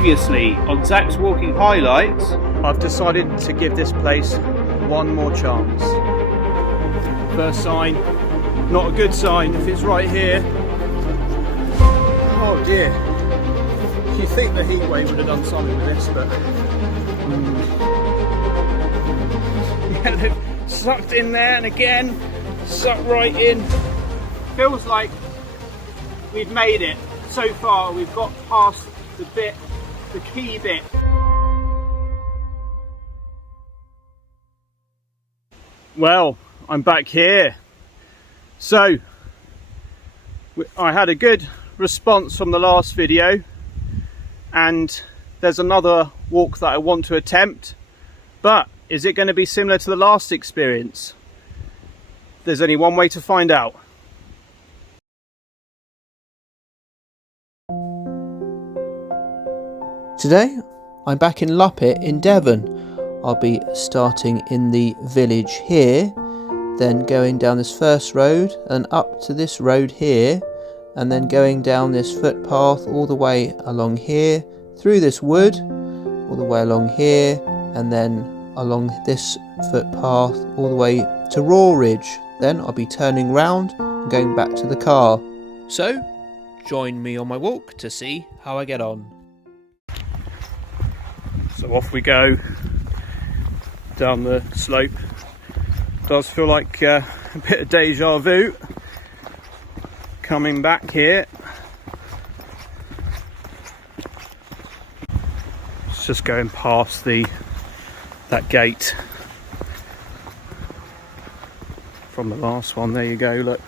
Previously on Zach's Walking Highlights, I've decided to give this place one more chance. First sign, not a good sign if it's right here. Oh dear. You think the heat wave would have done something with this, but yeah, they've sucked in there and again sucked right in. Feels like we've made it so far. We've got past the key bit. Well, I'm back here. So I had a good response from the last video, and there's another walk that I want to attempt, but is it going to be similar to the last experience? There's only one way to find out. Today I'm back in Luppitt in Devon. I'll be starting in the village here, then going down this first road and up to this road here, and then going down this footpath all the way along here, through this wood, all the way along here, and then along this footpath all the way to Raw Ridge. Then I'll be turning round and going back to the car. So join me on my walk to see how I get on. So off we go down the slope. Does feel like a bit of deja vu coming back here. It's just going past that gate from the last one. There you go, look,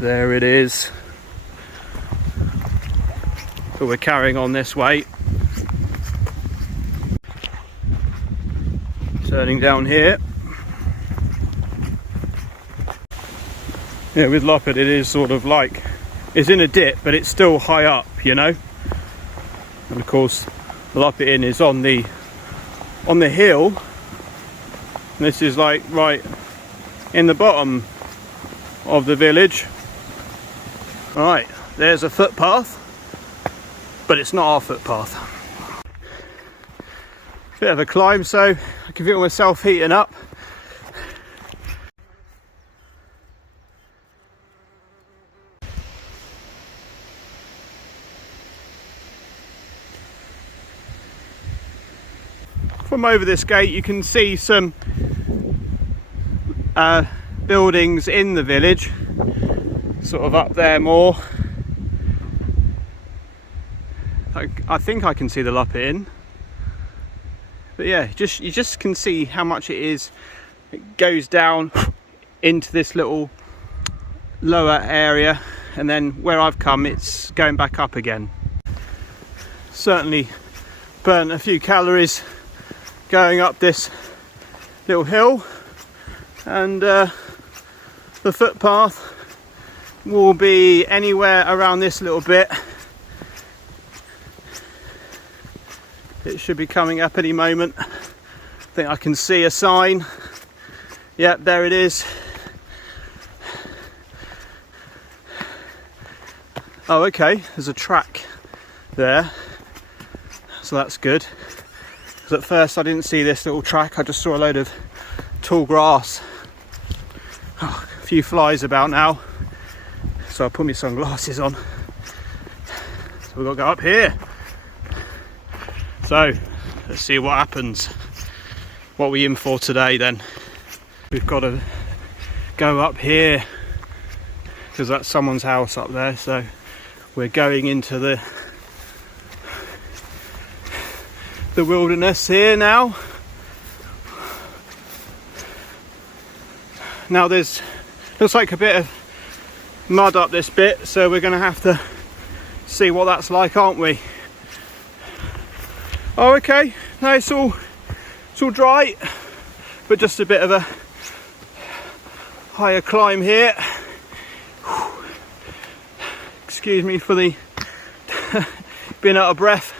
there it is. But we're carrying on this way, turning down here. Yeah, with Luppitt it is sort of like, it's in a dip, but it's still high up, you know. And of course the Luppitt Inn is on the hill. And this is like right in the bottom of the village. Right, there's a footpath, but it's not our footpath. Bit of a climb, so I can feel myself heating up. From over this gate you can see some buildings in the village, sort of up there more. I think I can see the Luppitt Inn. But yeah, you just can see how much it is. It goes down into this little lower area, and then where I've come it's going back up again. Certainly burnt a few calories going up this little hill, and the footpath will be anywhere around this little bit. It should be coming up any moment. I think I can see a sign. Yep, there it is. Oh, okay, there's a track there, so that's good. Because at first I didn't see this little track, I just saw a load of tall grass. Oh, a few flies about now, so I'll put my sunglasses on. So we've got to go up here. So let's see what happens. What are we in for today then? We've got to go up here because that's someone's house up there, so we're going into the wilderness here now. Now looks like a bit of mud up this bit, so we're going to have to see what that's like, aren't we? Oh, okay, no, it's all dry, but just a bit of a higher climb here. Excuse me for the being out of breath.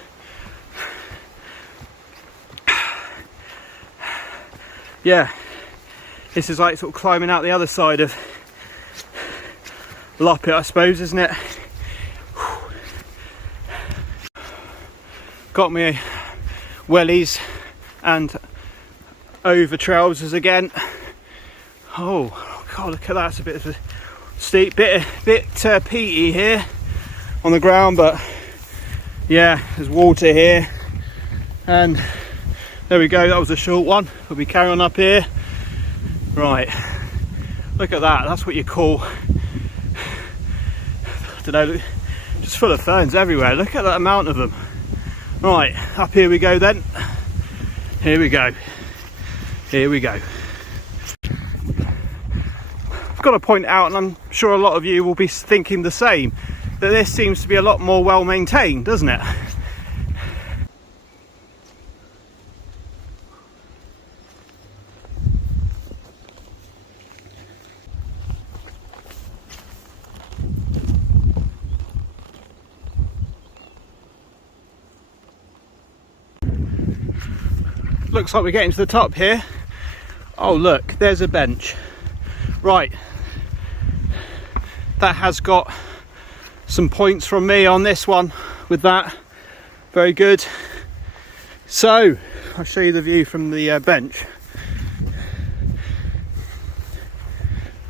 Yeah, this is like sort of climbing out the other side of Luppitt, I suppose, isn't it? got me wellies and over trousers again. Oh God, look at that, it's a bit of a steep, bit peaty here on the ground, but yeah, there's water here. And there we go, that was a short one. We'll be carrying on up here. Right, look at that, that's what you call, I don't know, just full of ferns everywhere. Look at that amount of them. Right, up here we go then. Here we go. Here we go. I've got to point out, and I'm sure a lot of you will be thinking the same, that this seems to be a lot more well maintained, doesn't it? Looks like we're getting to the top here. Oh look, there's a bench. Right, that has got some points from me on this one with that. Very good. So I'll show you the view from the bench.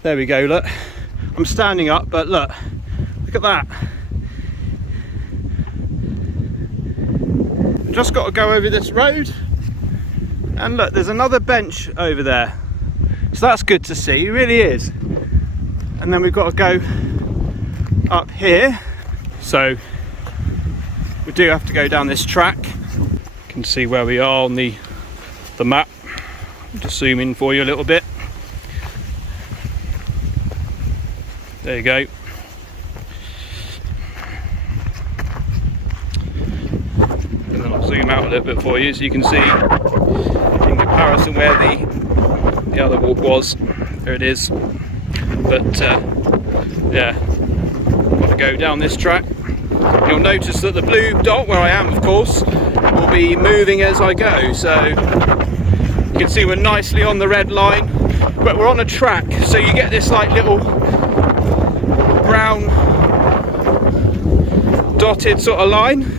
There we go, look. I'm standing up, but look at that. I've just got to go over this road. And look, there's another bench over there. So that's good to see, it really is. And then we've got to go up here. So we do have to go down this track. You can see where we are on the map. I'll just zoom in for you a little bit. There you go. And then I'll zoom out a little bit for you so you can see in comparison where the other walk was. There it is. But yeah, got to go down this track. You'll notice that the blue dot where I am, of course, will be moving as I go, so you can see we're nicely on the red line, but we're on a track, so you get this like little brown dotted sort of line.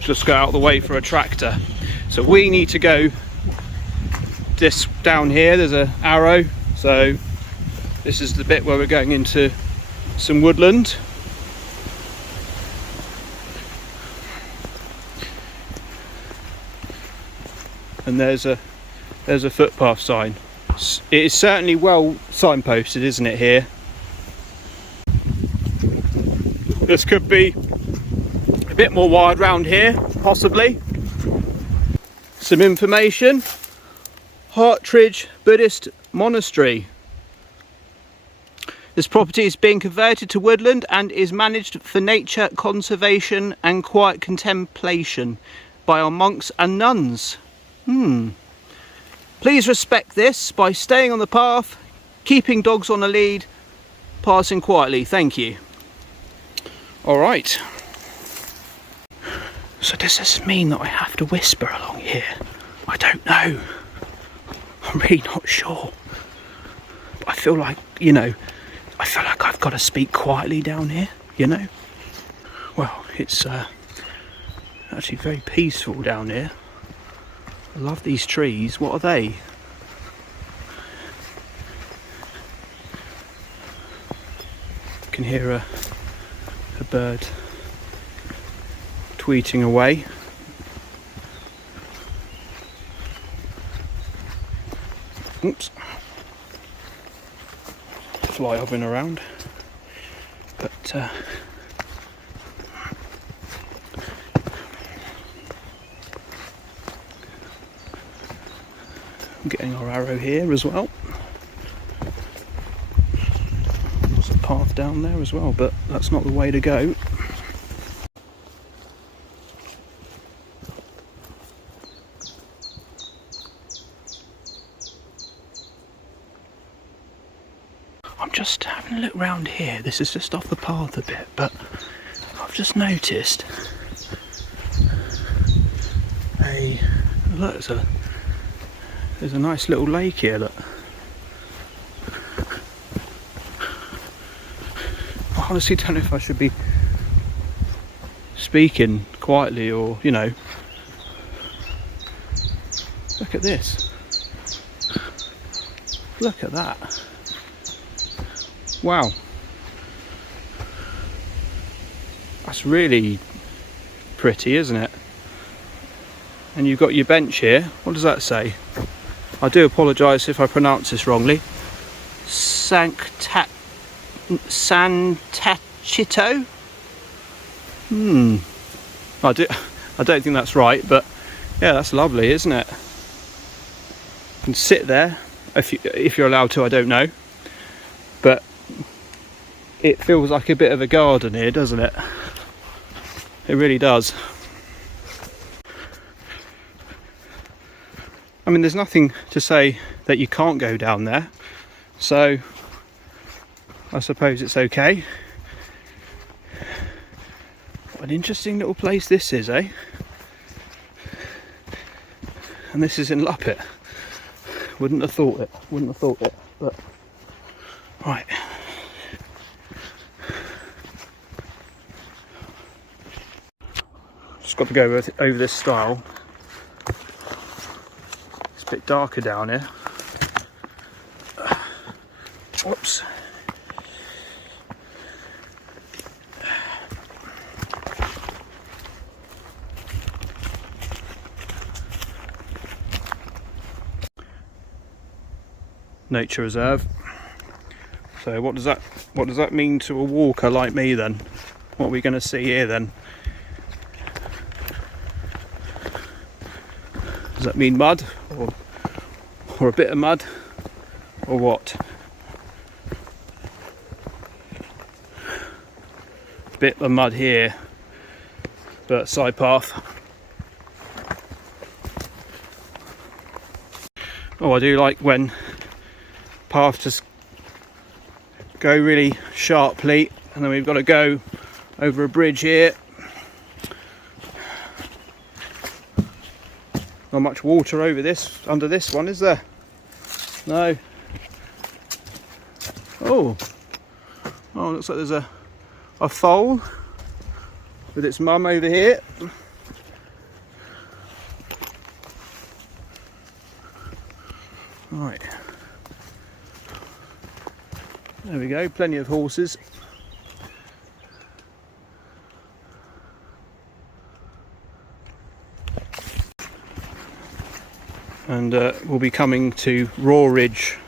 Just go out of the way for a tractor. So we need to go this down here, there's an arrow, so this is the bit where we're going into some woodland. And there's a footpath sign. It is certainly well signposted, isn't it, here? This could be a bit more wild round here, possibly. Some information. Hartridge Buddhist Monastery. This property is being converted to woodland and is managed for nature conservation and quiet contemplation by our monks and nuns. Please respect this by staying on the path, keeping dogs on a lead, passing quietly. Thank you. All right. So does this mean that I have to whisper along here? I don't know. I'm really not sure. But I feel like, you know, I feel like I've got to speak quietly down here, you know? Well, it's actually very peaceful down here. I love these trees. What are they? You can hear a bird tweeting away. Oops. Fly hopping around. But I'm getting our arrow here as well. There's a path down there as well, but that's not the way to go. I'm just having a look round here. This is just off the path a bit, but I've just noticed look, there's a nice little lake here, look. honestly don't know if I should be speaking quietly or, you know. Look at this. Look at that. Wow. That's really pretty, isn't it? And you've got your bench here. What does that say? I do apologise if I pronounce this wrongly. Santachito? I don't think that's right, but yeah, that's lovely, isn't it? You can sit there if you're allowed to, I don't know. But it feels like a bit of a garden here, doesn't it? It really does. I mean, there's nothing to say that you can't go down there, so I suppose it's okay. What an interesting little place this is, eh? And this is in Luppitt. Wouldn't have thought it, but right. Just got to go over this stile. It's a bit darker down here. Whoops. Nature reserve. So what does that mean to a walker like me then? What are we going to see here then? Does that mean mud or a bit of mud or what? Bit of mud here, but side path. Oh, I do like when paths just go really sharply, and then we've got to go over a bridge here. Not much water under this one, is there? No. Oh, looks like there's a foal with its mum over here. Right. There we go, plenty of horses. And we'll be coming to Raw Ridge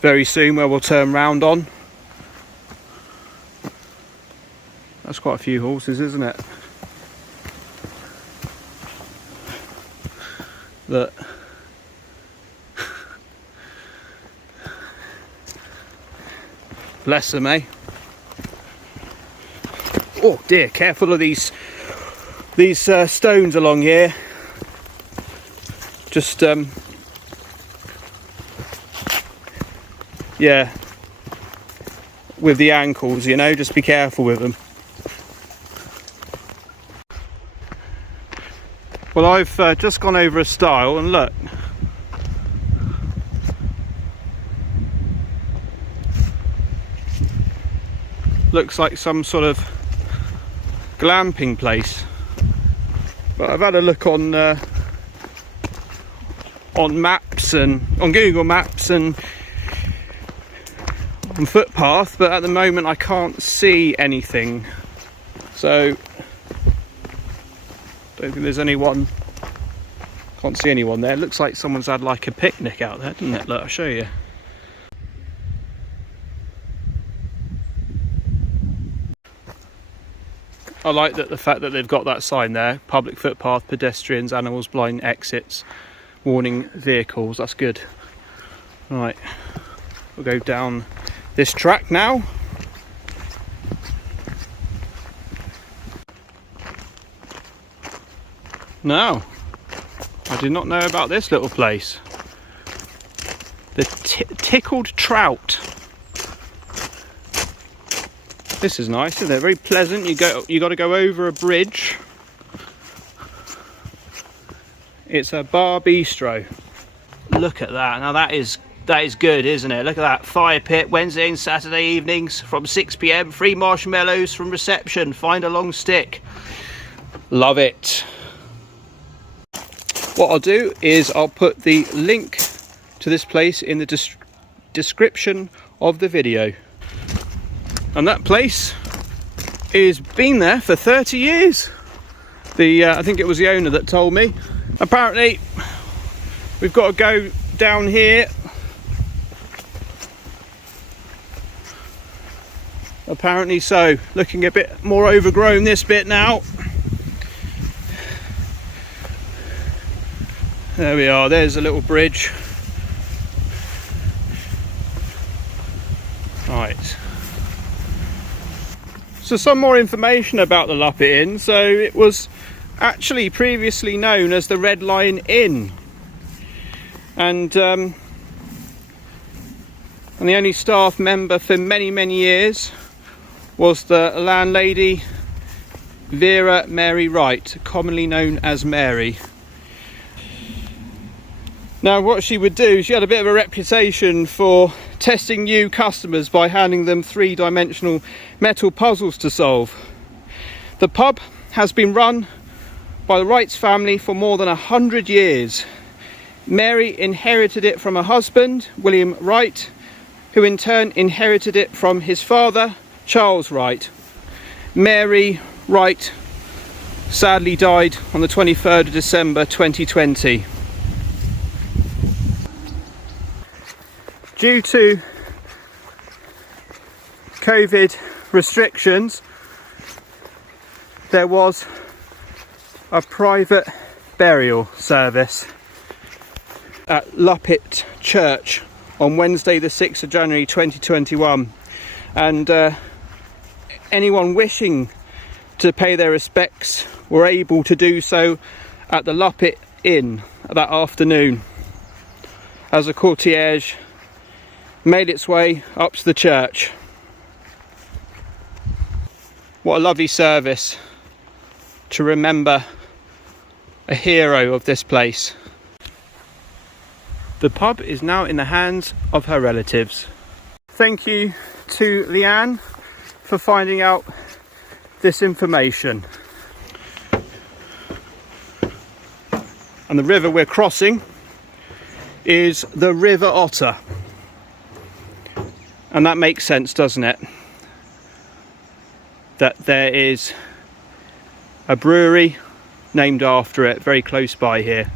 very soon, where we'll turn round on. That's quite a few horses, isn't it? Look. Bless them, eh? Oh dear, careful of these stones along here. Just yeah, with the ankles, you know, just be careful with them. Well, I've just gone over a stile and look. Looks like some sort of glamping place, but I've had a look on maps and on Google Maps and on Footpath, but at the moment I can't see anything, so don't think there's anyone. Can't see anyone there. It looks like someone's had like a picnic out there, doesn't it? Look, I'll show you. I like the fact that they've got that sign there: public footpath, pedestrians, animals, blind exits, warning vehicles. That's good. Right, we'll go down this track now. Now, I did not know about this little place. The Tickled Trout. This is nice, isn't it? Very pleasant. You got to go over a bridge. It's a bar bistro. Look at that. Now that is That is good, isn't it? Look at that. Fire pit, Wednesday and Saturday evenings from 6 PM. Free marshmallows from reception. Find a long stick. Love it. What I'll do is I'll put the link to this place in the description of the video. And that place is been there for 30 years. I think it was the owner that told me. Apparently, we've got to go down here. Apparently so. Looking a bit more overgrown this bit now. There we are, there's a little bridge. Right. So some more information about the Luppitt Inn. So it was actually previously known as the Red Lion Inn. And the only staff member for many years was the landlady Vera Mary Wright, commonly known as Mary. Now what she would do, she had a bit of a reputation for testing new customers by handing them three-dimensional metal puzzles to solve. The pub has been run by the Wrights family for more than 100 years. Mary inherited it from her husband, William Wright, who in turn inherited it from his father, Charles Wright. Mary Wright sadly died on the 23rd of December 2020. Due to COVID restrictions, there was a private burial service at Luppitt Church on Wednesday the 6th of January 2021, and anyone wishing to pay their respects were able to do so at the Luppitt Inn that afternoon, as a cortege made its way up to the church. What a lovely service to remember a hero of this place. The pub is now in the hands of her relatives. Thank you to Leanne for finding out this information. And the river we're crossing is the River Otter. And that makes sense, doesn't it? That there is a brewery named after it very close by here.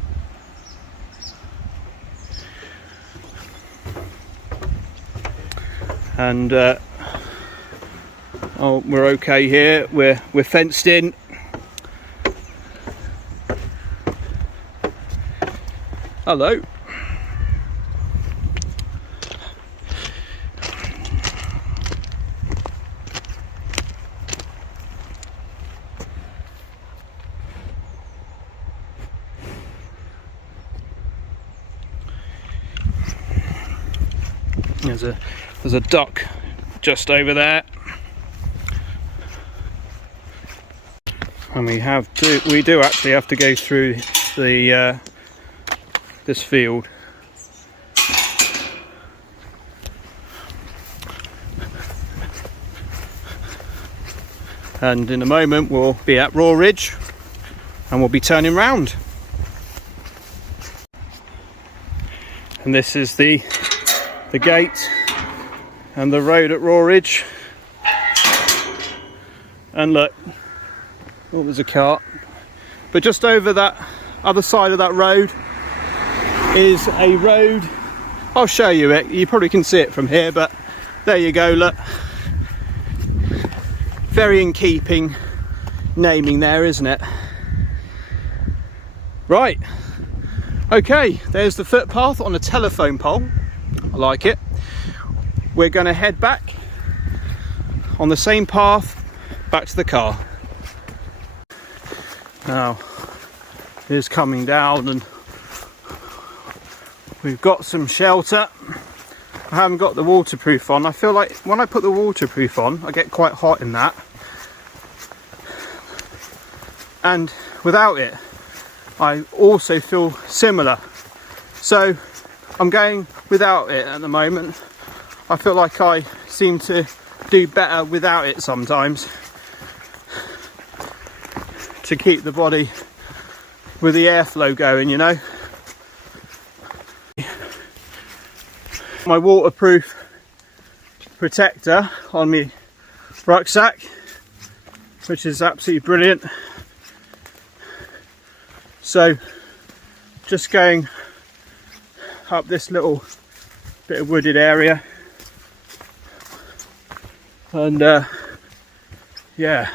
And oh, we're okay here. We're fenced in. Hello. There's a duck just over there, and we do actually have to go through the this field. And in a moment we'll be at Raw Ridge and we'll be turning round. And this is the gate and the road at Raw Ridge. And look, oh, there's a cart. But just over that other side of that road is a road. I'll show you it. You probably can see it from here, but there you go, look. Very in keeping naming there, isn't it? Right. Okay, there's the footpath on a telephone pole. I like it. We're going to head back on the same path back to the car. Now it is coming down and we've got some shelter. I haven't got the waterproof on. I feel like when I put the waterproof on I get quite hot in that, and without it I also feel similar. So I'm going without it at the moment. I feel like I seem to do better without it sometimes, to keep the body with the airflow going, you know. My waterproof protector on my rucksack, which is absolutely brilliant. So just going up this little bit of wooded area, and yeah,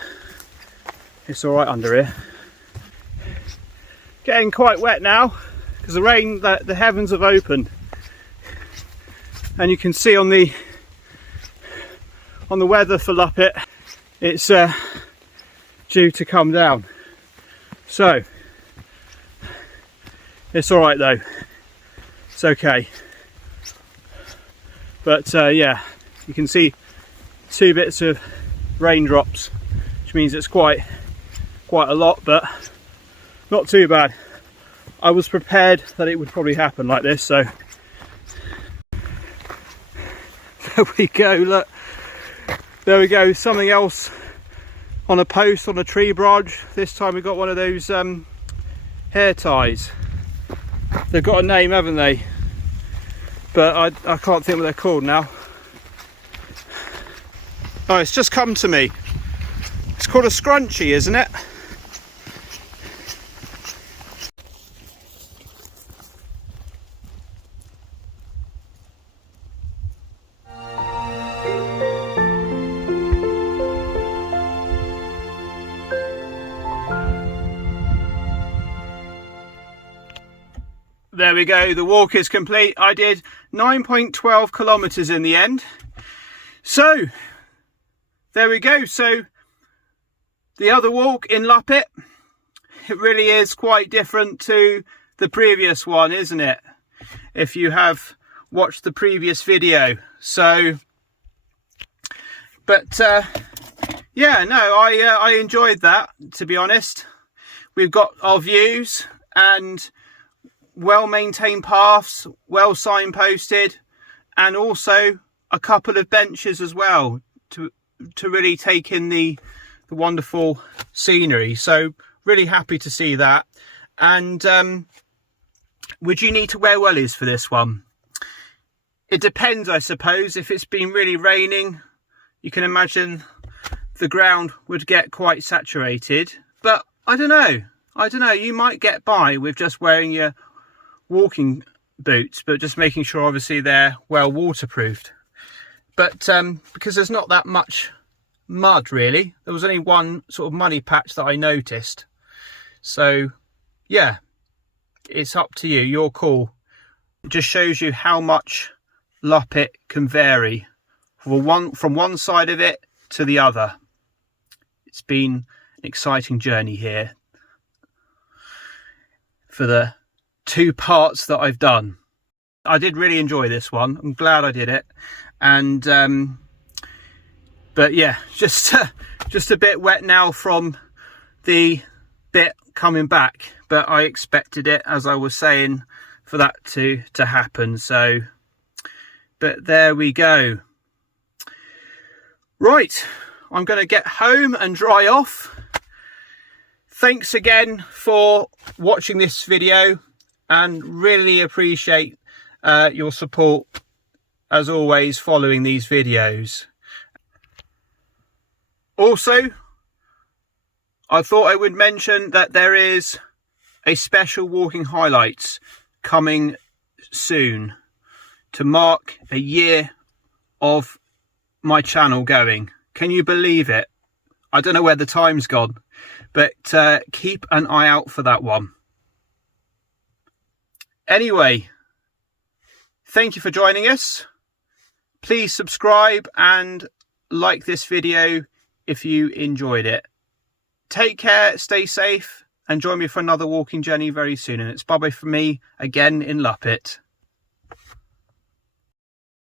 it's all right under here. Getting quite wet now because the rain, the heavens have opened, and you can see on the weather for Luppitt, it's due to come down. So it's all right though, it's okay. But yeah, you can see 2 bits of raindrops, which means it's quite a lot, but not too bad. I was prepared that it would probably happen like this, so there we go. Look, there we go, something else on a post on a tree branch. This time we got one of those hair ties. They've got a name, haven't they? But I can't think what they're called now. Oh, it's just come to me. It's called a scrunchie, isn't it? There we go, the walk is complete. I did 9.12 kilometers in the end. So there we go. So the other walk in Luppitt, it really is quite different to the previous one, isn't it? If you have watched the previous video. So, but yeah, no, I enjoyed that, to be honest. We've got our views and well-maintained paths, well signposted, and also a couple of benches as well to really take in the wonderful scenery. So really happy to see that. And would you need to wear wellies for this one? It depends, I suppose. If it's been really raining, you can imagine the ground would get quite saturated, but I don't know, you might get by with just wearing your walking boots, but just making sure obviously they're well waterproofed. But because there's not that much mud really, there was only one sort of muddy patch that I noticed. So yeah, it's up to you, your call. It just shows you how much Luppitt can vary from one side of it to the other. It's been an exciting journey here for the 2 parts that I've done. I did really enjoy this one. I'm glad I did it. And but yeah, just a bit wet now from the bit coming back, but I expected it, as I was saying, for that to happen. So but there we go. Right, I'm going to get home and dry off. Thanks again for watching this video, and really appreciate your support as always following these videos. Also, I thought I would mention that there is a special walking highlights coming soon to mark a year of my channel going. Can you believe it? I don't know where the time's gone, but keep an eye out for that one. Anyway, thank you for joining us. Please subscribe and like this video if you enjoyed it. Take care, stay safe, and join me for another walking journey very soon. And it's bye-bye from me again in Luppitt.